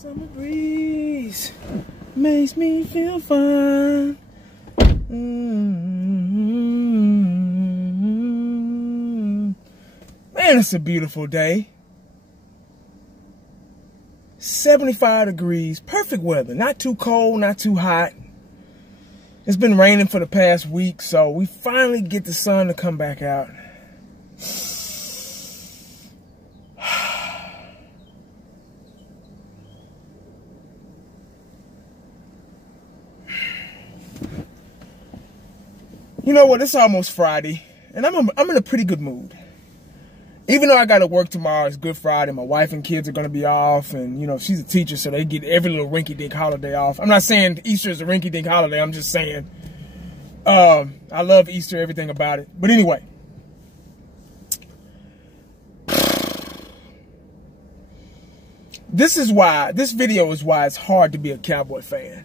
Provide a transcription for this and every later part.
Summer breeze makes me feel fine. Man, it's a beautiful day. 75 degrees, perfect weather. Not too cold, not too hot. It's been raining for the past week, so we finally get the sun to come back out. You know what? It's almost Friday, and I'm in a pretty good mood. Even though I got to work tomorrow, it's Good Friday. My wife and kids are going to be off, and, you know, she's a teacher, so they get every little rinky-dink holiday off. I'm not saying Easter is a rinky-dink holiday. I'm just saying I love Easter, everything about it. But anyway, this video is why it's hard to be a Cowboy fan.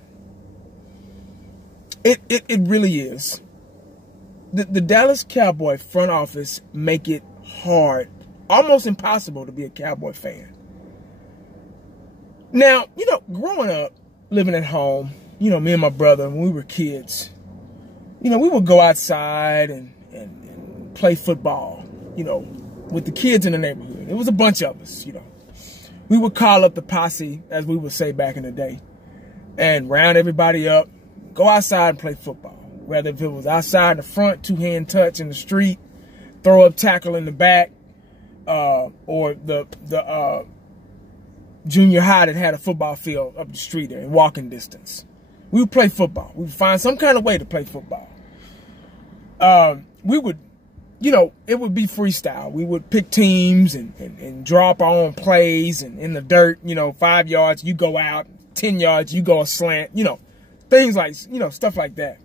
It really is. The Dallas Cowboy front office make it hard, almost impossible to be a Cowboy fan. Now, you know, growing up, living at home, you know, me and my brother, when we were kids, you know, we would go outside and play football, you know, with the kids in the neighborhood. It was a bunch of us, you know. We would call up the posse, as we would say back in the day, and round everybody up, go outside and play football. Whether if it was outside in the front, two-hand touch in the street, throw up tackle in the back, or the junior high that had a football field up the street there in walking distance. We would play football. We would find some kind of way to play football. We would, you know, it would be freestyle. We would pick teams and draw up our own plays, and in the dirt, you know, 5 yards, you go out, 10 yards, you go a slant, you know, things like, you know, stuff like that.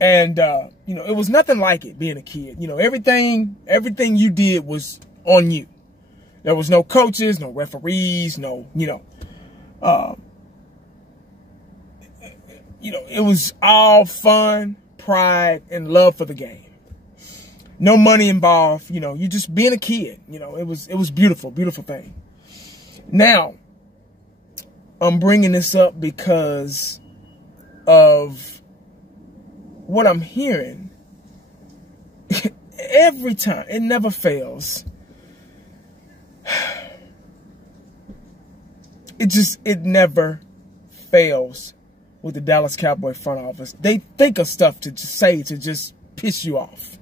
And, you know, it was nothing like it being a kid. You know, everything you did was on you. There was no coaches, no referees, no, you know, it was all fun, pride, and love for the game. No money involved, you know, you just being a kid, you know, it was beautiful, beautiful thing. Now, I'm bringing this up because of what I'm hearing. Every time, it never fails. It never fails with the Dallas Cowboy front office. They think of stuff to just say to just piss you off.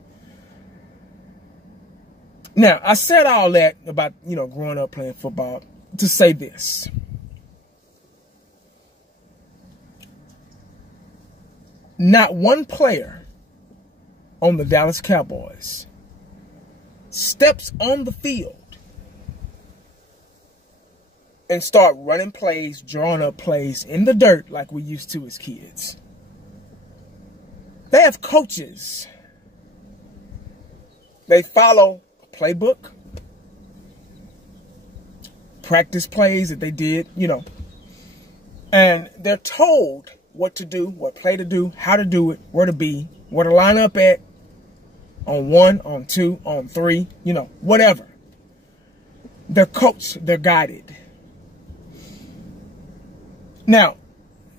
Now, I said all that about, you know, growing up playing football to say this. Not one player on the Dallas Cowboys steps on the field and start running plays, drawing up plays in the dirt like we used to as kids. They have coaches. They follow a playbook, practice plays that they did, you know, and they're told what to do, what play to do, how to do it, where to be, where to line up at, on 1, on 2, on 3, you know, whatever. They're coached, they're guided. Now,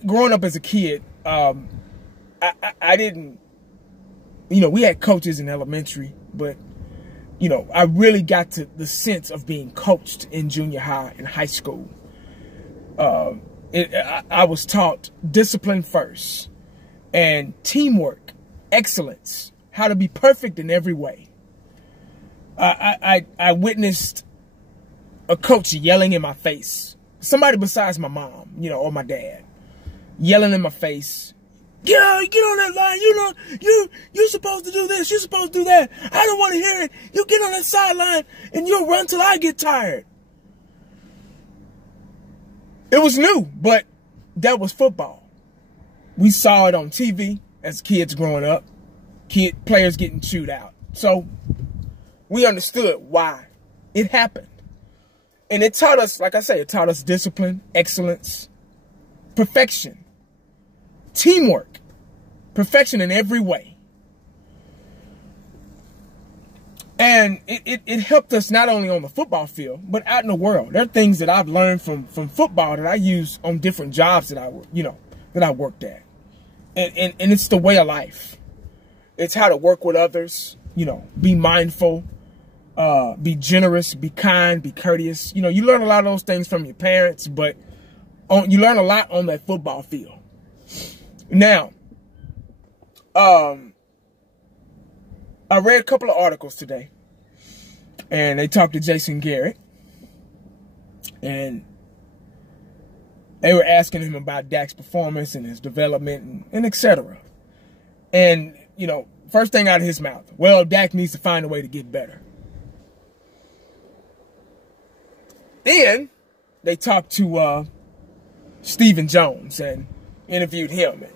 growing up as a kid, I didn't, you know, we had coaches in elementary, but, you know, I really got to the sense of being coached in junior high and high school. I was taught discipline first, and teamwork, excellence, how to be perfect in every way. I witnessed a coach yelling in my face. Somebody besides my mom, you know, or my dad, yelling in my face. Get on that line. You know, you're supposed to do this. You're supposed to do that. I don't want to hear it. You get on that sideline and you'll run till I get tired. It was new, but that was football. We saw it on TV as kids growing up. Players getting chewed out. So we understood why it happened. And it taught us, like I say, it taught us discipline, excellence, perfection, teamwork, perfection in every way. And it helped us not only on the football field, but out in the world. There are things that I've learned from football that I use on different jobs that I worked at. And it's the way of life. It's how to work with others, be mindful, be generous, be kind, be courteous. You learn a lot of those things from your parents, but you learn a lot on that football field. Now, I read a couple of articles today, and they talked to Jason Garrett, and they were asking him about Dak's performance and his development and etc. And, first thing out of his mouth, well, Dak needs to find a way to get better. Then they talked to Stephen Jones and interviewed him. And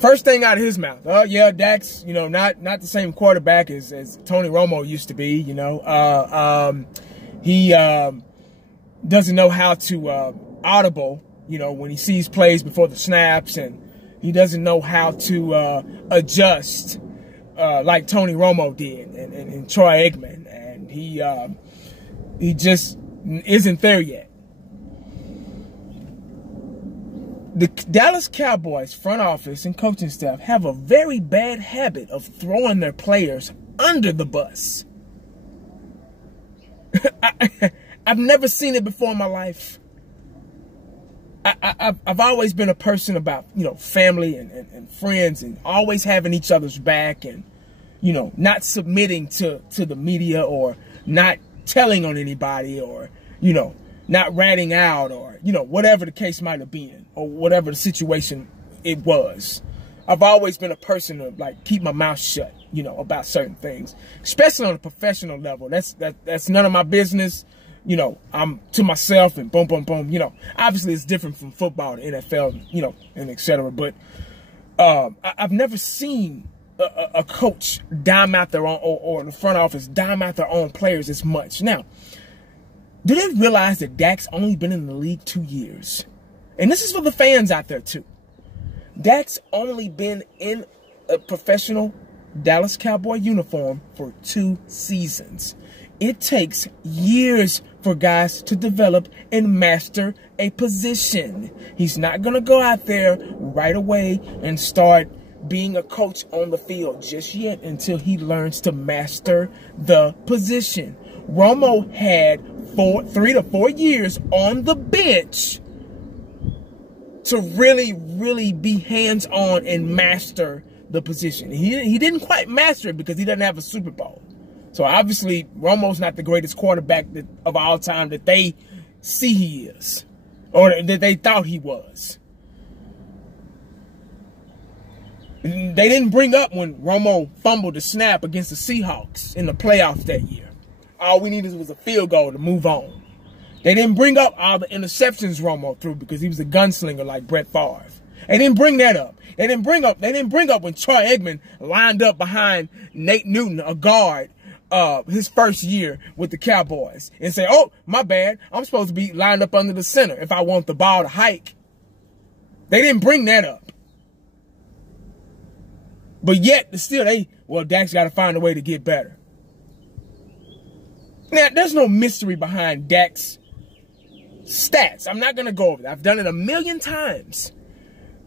first thing out of his mouth, oh yeah, Dak's, not the same quarterback as Tony Romo used to be. He doesn't know how to audible, when he sees plays before the snaps, and he doesn't know how to adjust like Tony Romo did and Troy Aikman, and he just isn't there yet. The Dallas Cowboys front office and coaching staff have a very bad habit of throwing their players under the bus. I've never seen it before in my life. I've always been a person about, family and friends and always having each other's back and, not submitting to the media or not telling on anybody or, not ratting out or, whatever the case might have been or whatever the situation it was. I've always been a person to keep my mouth shut, about certain things, especially on a professional level. That's none of my business. I'm to myself and boom, boom, boom. Obviously it's different from football to NFL, and etc. But I've never seen a coach dime out their own or the front office dime out their own players as much. Now, do they realize that Dak's only been in the league 2 years? And this is for the fans out there too. Dak's only been in a professional Dallas Cowboy uniform for 2 seasons. It takes years for guys to develop and master a position. He's not going to go out there right away and start being a coach on the field just yet until he learns to master the position. Romo had 3 to 4 years on the bench to really, really be hands-on and master the position. He didn't quite master it because he doesn't have a Super Bowl. So obviously, Romo's not the greatest quarterback of all time that they see he is, or that they thought he was. They didn't bring up when Romo fumbled the snap against the Seahawks in the playoffs that year. All we needed was a field goal to move on. They didn't bring up all the interceptions Romo threw because he was a gunslinger like Brett Favre. They didn't bring that up. They didn't bring up when Troy Aikman lined up behind Nate Newton, a guard, his first year with the Cowboys, and say, oh, my bad, I'm supposed to be lined up under the center if I want the ball to hike. They didn't bring that up. But yet, still, Dak's got to find a way to get better. Now, there's no mystery behind Dak's stats. I'm not going to go over that. I've done it a million times.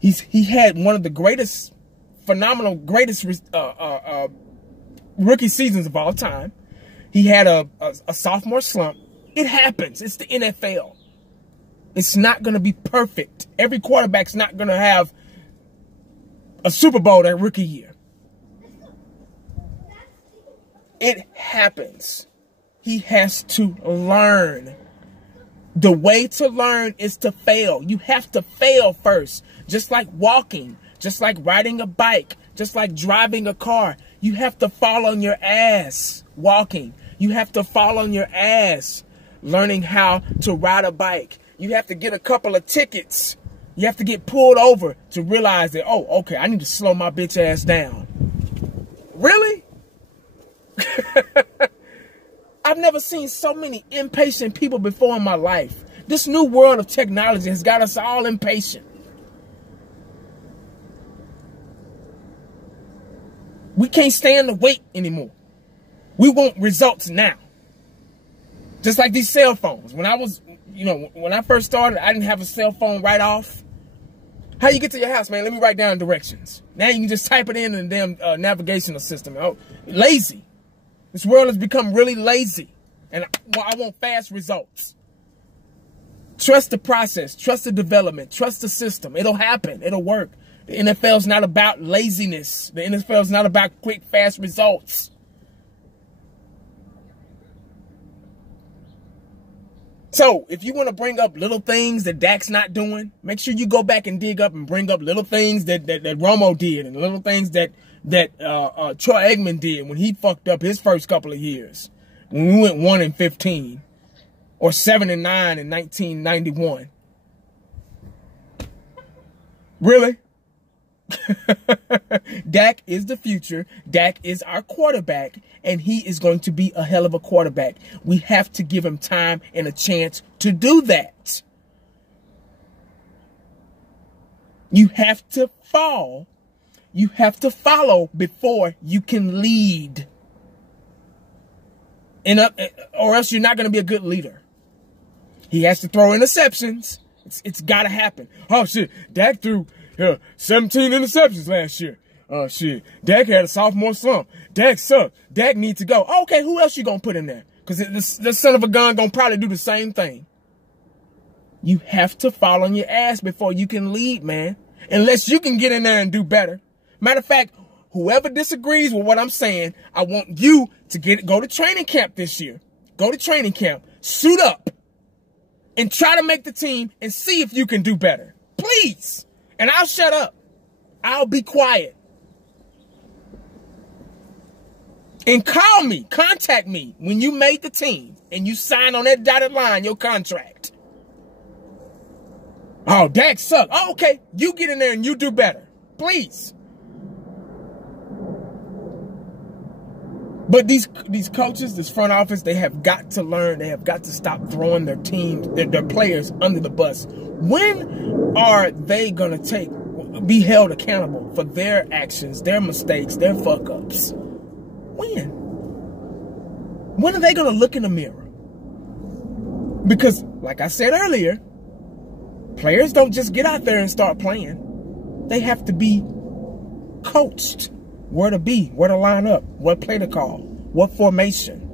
He had one of the greatest rookie seasons of all time. He had a sophomore slump. It happens. It's the NFL. It's not going to be perfect. Every quarterback's not going to have a Super Bowl that rookie year. It happens. He has to learn. The way to learn is to fail. You have to fail first. Just like walking, just like riding a bike, just like driving a car. You have to fall on your ass walking. You have to fall on your ass learning how to ride a bike. You have to get a couple of tickets. You have to get pulled over to realize that, oh, okay, I need to slow my bitch ass down. Really? I've never seen so many impatient people before in my life. This new world of technology has got us all impatient. We can't stand the wait anymore. We want results now. Just like these cell phones. When I was, when I first started, I didn't have a cell phone right off. How you get to your house, man? Let me write down directions. Now you can just type it in the damn navigational system. Oh, lazy. This world has become really lazy. And I want fast results. Trust the process. Trust the development. Trust the system. It'll happen. It'll work. The NFL is not about laziness. The NFL is not about quick, fast results. So, if you want to bring up little things that Dak's not doing, make sure you go back and dig up and bring up little things that Romo did and little things that Troy Aikman did when he fucked up his first couple of years. When we went 1-15 or 7-9 in 1991. Really? Dak is the future. Dak is our quarterback, and he is going to be a hell of a quarterback. We have to give him time and a chance to do that. You have to fall. You have to follow before you can lead. Or else you're not going to be a good leader. He has to throw interceptions. It's got to happen. Oh, shit. Dak threw 17 interceptions last year. Oh, shit. Dak had a sophomore slump. Dak sucked. Dak needs to go. Oh, okay, who else you going to put in there? Because this son of a gun going to probably do the same thing. You have to fall on your ass before you can lead, man. Unless you can get in there and do better. Matter of fact, whoever disagrees with what I'm saying, I want you to go to training camp this year. Go to training camp. Suit up. And try to make the team and see if you can do better. Please. And I'll shut up. I'll be quiet. And call me, contact me when you made the team and you sign on that dotted line, your contract. Oh, Dak sucked. Oh, okay. You get in there and you do better. Please. But these coaches, this front office, they have got to learn. They have got to stop throwing their teams, their players under the bus. When are they going to be held accountable for their actions, their mistakes, their fuck-ups? When? When are they going to look in the mirror? Because, like I said earlier, players don't just get out there and start playing. They have to be coached. Where to be, where to line up, what play to call, what formation.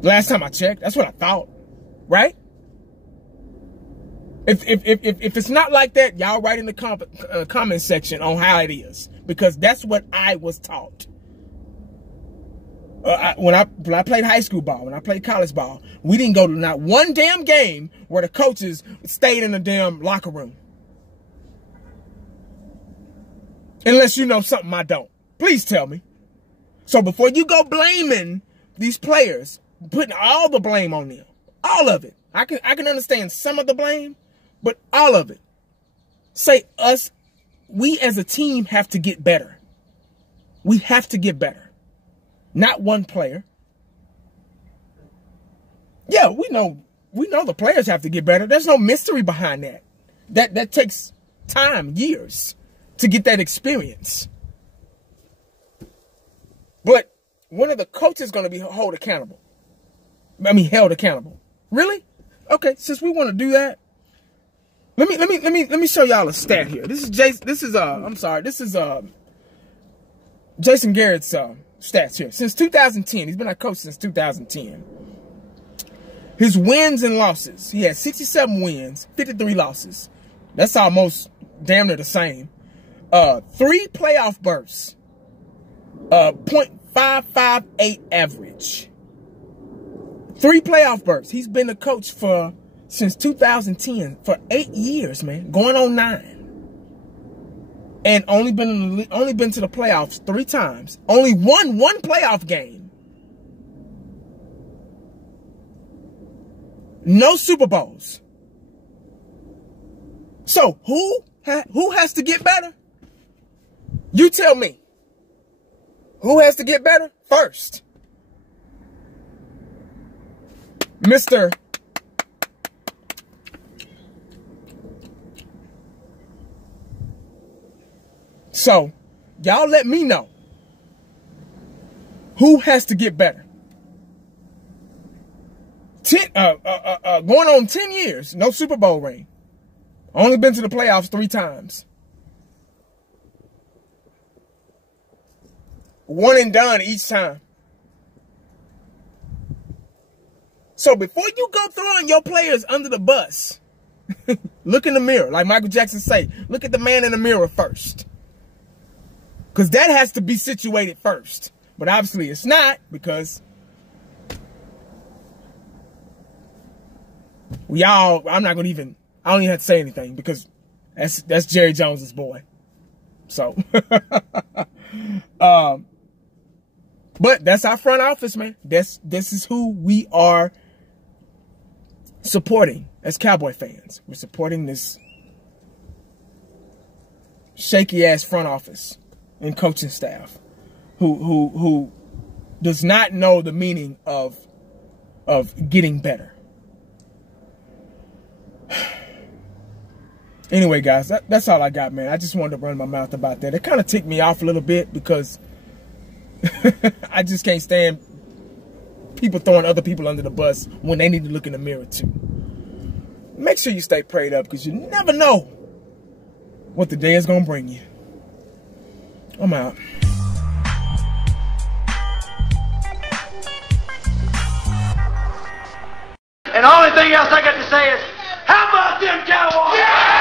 Last time I checked, that's what I thought, right? If it's not like that, y'all write in the comment section on how it is, because that's what I was taught. When I played high school ball, when I played college ball, we didn't go to not one damn game where the coaches stayed in the damn locker room. Unless you know something I don't. Please tell me. So before you go blaming these players, putting all the blame on them, all of it. I can understand some of the blame, but all of it. Say we as a team have to get better. We have to get better. Not one player. Yeah, we know the players have to get better. There's no mystery behind that. That takes time, years, to get that experience. But when are the coaches going to be held accountable? Really? Okay, since we want to do that, let me show y'all a stat here. This is Jason Garrett's stats here. Since 2010, he's been our coach since 2010. His wins and losses. He had 67 wins, 53 losses. That's almost damn near the same. 3 playoff berths, .558 average. 3 playoff berths. He's been a coach since 2010 for 8 years, man, going on 9, and only been to the playoffs 3 times. Only won 1 playoff game. No Super Bowls. So who has to get better? You tell me. Who has to get better first? Mr. So, y'all let me know. Who has to get better? Going on 10 years, no Super Bowl ring. Only been to the playoffs 3 times. One and done each time. So before you go throwing your players under the bus, look in the mirror. Like Michael Jackson say, look at the man in the mirror first. Because that has to be situated first. But obviously it's not, because I'm not going to even, I don't even have to say anything, because that's Jerry Jones's boy. So, but that's our front office, man. This is who we are supporting as Cowboy fans. We're supporting this shaky ass front office and coaching staff who does not know the meaning of getting better. Anyway, guys, that's all I got, man. I just wanted to run my mouth about that. It kind of ticked me off a little bit, because I just can't stand people throwing other people under the bus when they need to look in the mirror too. Make sure you stay prayed up, because you never know what the day is going to bring you. I'm out. And the only thing else I got to say is, how about them Cowboys? Yeah!